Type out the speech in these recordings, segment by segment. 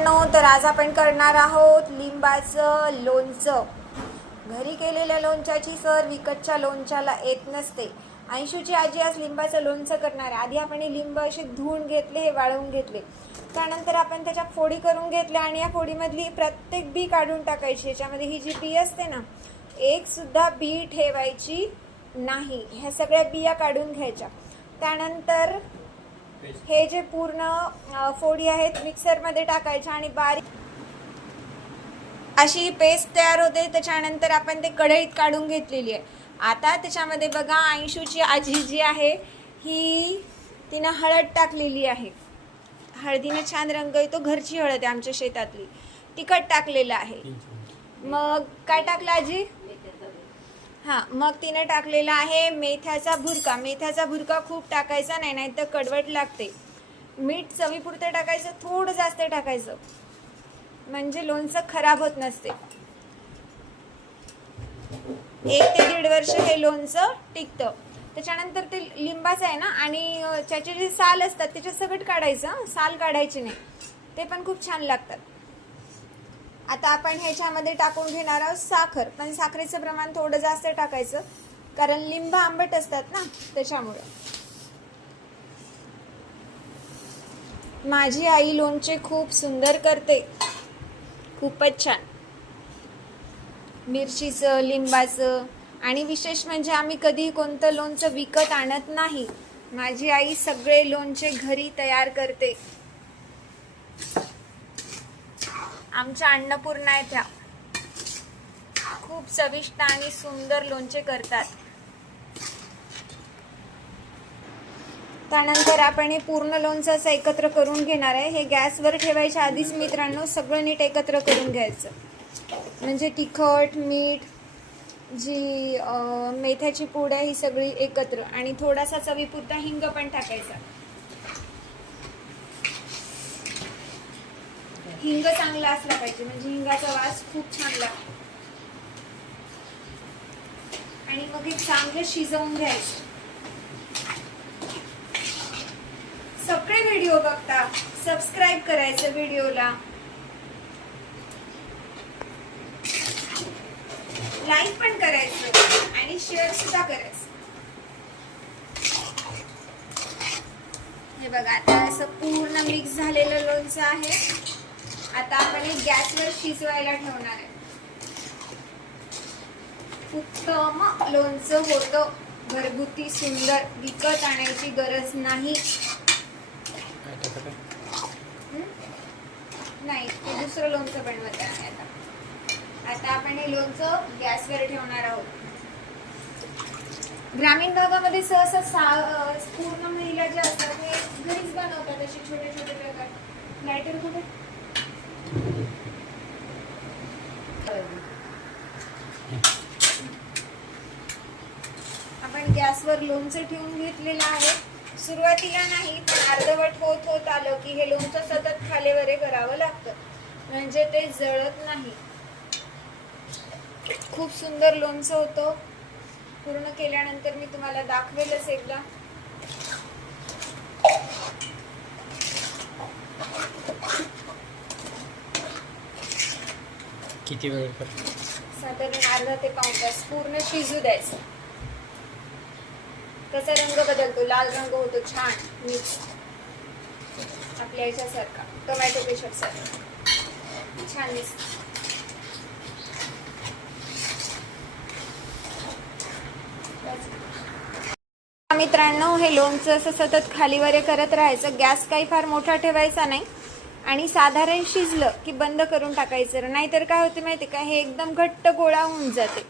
मित्रांनो तर आज आपण करणार आहोत लिंबाचं लोणचं. घरी केलेल्या लोणच्याची सर विकतच्या लोणच्याला येत नसते. ऐंशीची आजी आज लिंबाचं लोणचं करणार आहे. आधी आपण हे लिंब असे धुवून घेतले हे वाळवून घेतले. त्यानंतर आपण त्याच्या फोडी करून घेतल्या आणि या फोडीमधली प्रत्येक बी काढून टाकायची. याच्यामध्ये ही जी बी असते ना एकसुद्धा बी ठेवायची नाही. ह्या सगळ्या बिया काढून घ्यायच्या. त्यानंतर हे जे पूर्ण फोडी आहेत मिक्सरमध्ये टाकायच्या आणि बारीक अशी पेस्ट तयार होते. त्याच्यानंतर आपण ते कढईत काढून घेतलेली आहे. आता त्याच्यामध्ये बघा ऐंशूची आजी जी आहे ही तिनं हळद टाकलेली आहे. हळदीनं छान रंग येतो. घरची हळद आहे आमच्या शेतातली. तिखट टाकलेलं आहे. मग काय टाकलं आजी? हां मग तिने टाकलेला आहे मेथ्याचा भुरका. मेथ्याचा भुरका खूप टाकायचा नाही नाही तर कडवट लागते. मीठ चवीपुरतं टाकायचं थोडं जास्त टाकायचं. म्हणजे लोणचं खराब होत नसते. एक ते दीड वर्ष हे लोणचं टिकतं. त्याच्यानंतर ते लिंबाचं आहे ना आणि त्याचे जे साल असतात त्याच्यात सगट काढायचं साल काढायचे नाही. ते पण खूप छान लागतात. आता आपण ह्याच्यामध्ये टाकून घेणार आहोत साखर. पण साखरेचं प्रमाण थोडं जास्त टाकायचं. कारण लिंब आंबट असतात ना त्याच्यामुळे. माझी आई लोणचे खूप सुंदर करते. खूपच छान. मिरचीचं लिंबाचं आणि विशेष म्हणजे आम्ही कधी कोणतं लोणचं विकत आणत नाही. माझी आई सगळे लोणचे घरी तयार करते. आमच्या अन्नपूर्णा आहेत ह्या खूप चविष्ट आणि सुंदर लोणचे करतात. त्यानंतर आपण हे पूर्ण लोणचं असं एकत्र करून घेणार आहे. हे गॅसवर ठेवायच्या आधीच मित्रांनो सगळं नीट एकत्र करून घ्यायचं. म्हणजे तिखट मीठ जी मेथ्याची पूड आहे ही सगळी एकत्र. आणि थोडासा चवीपुरता हिंग पण टाकायचा. हिंग चांगला असला पाहिजे. म्हणजे हिंगाचा वास खूप छान लागतो. आणि मग हे चांगलं शिजवून घ्यायचं. सगळे व्हिडिओ बघता. सबस्क्राईब करायचं व्हिडिओला. लाईक पण करायचं आणि शेअर सुद्धा करायचं. हे बघा आता असं पूर्ण मिक्स झालेलं लोणचं आहे. आता आपण हे गॅसवर शिजवायला ठेवणार आहे. उत्तम लोणचं होतं. घरगुती सुंदर विकत आणायची गरज नाही. नाही ते दुसरं लोणचं बनवत आहे आता. आता आपण हे लोणचं गॅसवर ठेवणार आहोत. ग्रामीण भागामध्ये सहसा सा पूर्ण महिला ज्या असतात हे घरीच बनवतात असे छोटे छोटे प्रकार. लायटर कुठे आपण गॅसवर लोणचं ठेवून घेतलेलं आहे. सुरुवातीला नाही पण अर्धवट होत होत आलं की हे लोणचं सतत खालेवरे करावं लागतं. म्हणजे ते जळत नाही. खूप सुंदर लोणचं होतं. पूर्ण केल्यानंतर मी तुम्हाला दाखवेलच एकदा. किती वेळ साधारण अर्धा ते पाऊण तास पूर्ण शिजू द्यायचं. त्याचा रंग बदलतो लाल रंग होतो छान मिक्स आपल्या याच्यासारखा टोमॅटो पेशर सारखा. छान मिक्स मित्रांनो हे लोणचं असं सतत खालीवरे करत राहायचं. गॅस काही फार मोठा ठेवायचा नाही. आणि साधारण शिजलं की बंद करून टाकायचं. नाहीतर काय होते माहिती का? हे एकदम घट्ट गोळा होऊन जाते.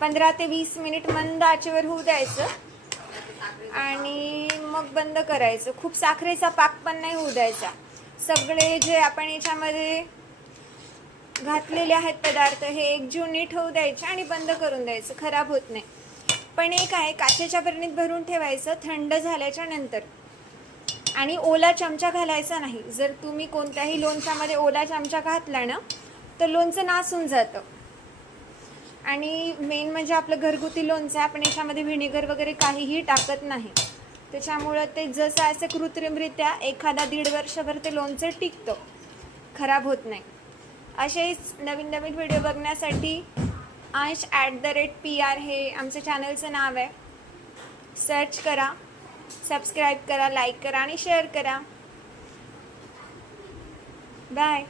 पंधरा ते वीस मिनिट मंद आचेवर होऊ द्यायचं. आणि मग बंद करायचं. खूप साखरेचा पाक पण नाही होऊ द्यायचा. सगळे जे आपण याच्यामध्ये घातलेले आहेत पदार्थ हे एकजीव नीट होऊ द्यायचे आणि बंद करून द्यायचं. खराब होत नाही. पण एक आहे काचेच्या बरणीत भरून ठेवायचं थंड झाल्याच्यानंतर. आणि ओला चमचा घालायचा नाही. जर तुम्ही कोणत्याही लोणच्यामध्ये ओला चमचा घातला ना तर लोणचं नासून जातं. आणि मेन म्हणजे आपलं घरगुती लोणचं आहे. आपण याच्यामध्ये व्हिनेगर वगैरे काहीही टाकत नाही. त्याच्यामुळं ते जसं असं कृत्रिमरित्या एखादा दीड वर्षभर ते लोणचं टिकतं. खराब होत नाही. असेच नवीन नवीन व्हिडिओ बघण्यासाठी अंश at the rate P R हे आमचं चॅनलचं नाव आहे. सर्च करा. सबस्क्राईब करा लाईक करा आणि शेअर करा. बाय